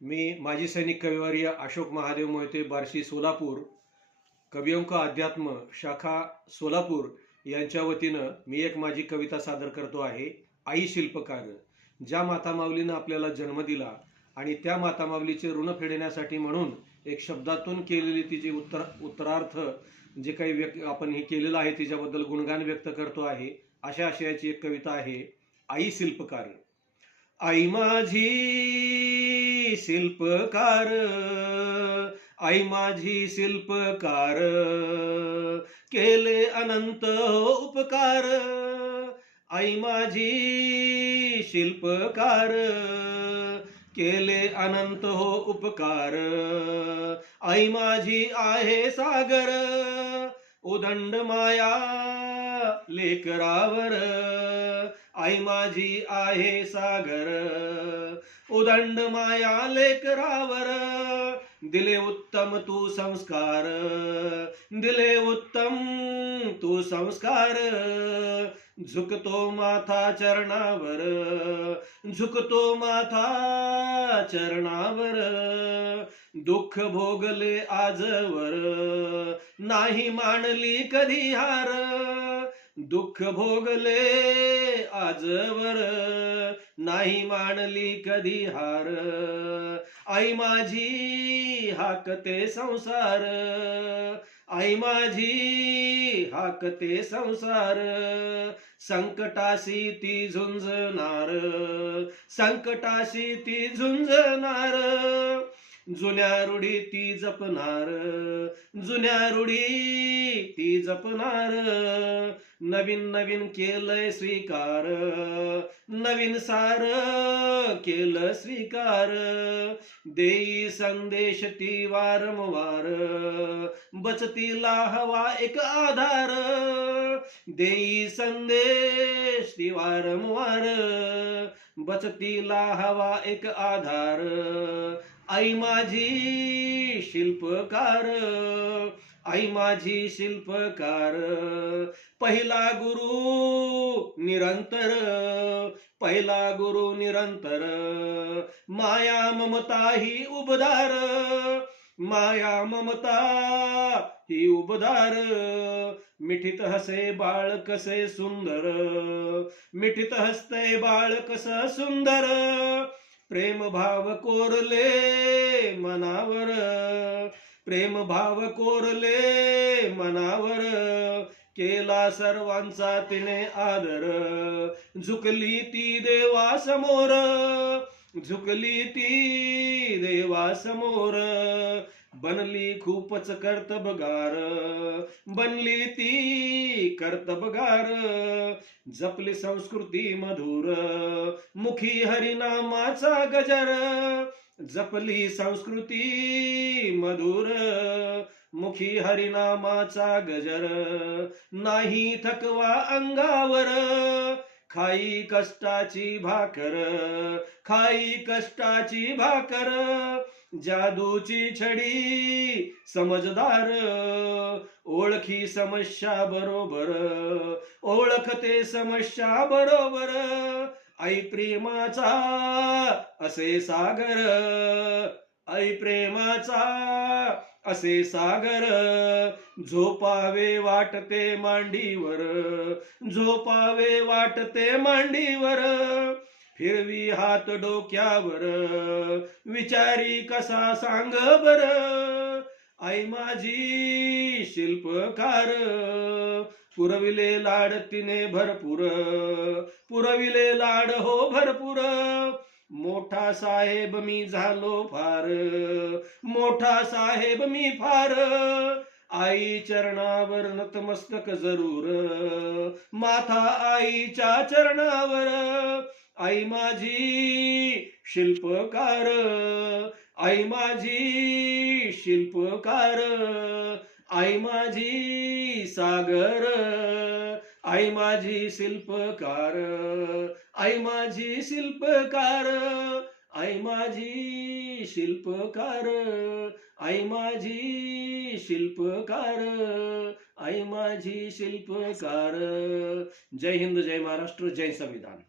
मी माजी सैनिक कविवर्य अशोक महादेव मोहिते, बार्शी, सोलापूर, कविअंक अध्यात्म शाखा सोलापूर यांच्या वतीनं मी एक माझी कविता सादर करतो आहे. आई शिल्पकार. ज्या मातामाऊलीनं आपल्याला जन्म दिला आणि त्या मातामाऊलीचे ऋण फेडण्यासाठी म्हणून एक शब्दातून केलेली तिची उत्तरार्थ जे काही आपण हे केलेलं आहे तिच्याबद्दल गुणगान व्यक्त करतो आहे. अशा आशयाची एक कविता आहे, आई शिल्पकार. आई माझी शिल्पकार, आई माझी शिल्पकार, केले अनंत उपकार. आई माझी शिल्पकार, केले अनंत उपकार. आई माझी आहे सागर, उदंड माया लेकरावर. आई माझी आहे सागर, उदंड माया लेकरावर. दिले उत्तम तू संस्कार, दिले उत्तम तू संस्कार. झुकतो माथा चरणावर, झुकतो माथा चरणावर. दुःख भोगले आजवर, नाही मानली कधी हार. दुःख भोगले आजवर, नाही मानली कधी हार. आई माझी हाकते संसार, आई माझी हाकते संसार. संकटाशी ती झुंजणार, संकटाशी ती झुंजणार. जुन्या रूढी ती जपणार, जुन्या रूढी ती जपणार. नवीन नवीन केलंय स्वीकार, नवीन सार केलं स्वीकार. देई संदेश ती वारंवार, बचतीला हवा एक आधार. देई संदेश ती वारंवार, बचतीला हवा एक आधार. आई माझी शिल्पकार, आई माझी शिल्पकार. पहिला गुरु निरंतर, पहिला गुरु निरंतर. माया ममता ही उबदार, माया ममता ही उबदार. मिठीत हसे बाळ कसे सुंदर, मिठीत हसते बाळ कसं सुंदर. प्रेम भाव कोरले मनावर, प्रेम भाव कोरले मनावर. केला सर्वांचा तिने आदर, झुकली ती देवासमोर, झुकली ती देवासमोर. बनली खूपच कर्तबगार, बनली ती कर्तबगार. जपली संस्कृती मधुर, मुखी हरिनामाचा गजर. जपली संस्कृती मधुर, मुखी हरिनामाचा गजर. नाही थकवा अंगावर, खाई कष्टाची भाकर, खाई कष्टाची भाकर. जादूची छडी समजदार, ओळखी समस्या बरोबर, ओळखते समस्या बरोबर. आई प्रेमाचा असे सागर, आई प्रेमाचा असे सागर. झोपावे वाटते मांडीवर, झोपावे वाटते मांडीवर. फिरवी हात डोक्यावर, विचारी कसा सांग बर. आई माझी शिल्पकार, पुरविले लाड तिने भरपूर, पुरविले लाड हो भरपूर. मोठा साहेब मी झालो फार, मोठा साहेब मी फार. आई चरणावर नतमस्तक जरूर, माथा आईच्या चरणावर. आई माझी शिल्पकार, आई माझी शिल्पकार. आई माझी सागर, आई माझी शिल्पकार. आई माझी शिल्पकार, आई माझी शिल्पकार. आई माझी शिल्पकार, आई माझी शिल्पकार. जय हिंद, जय महाराष्ट्र, जय संविधान.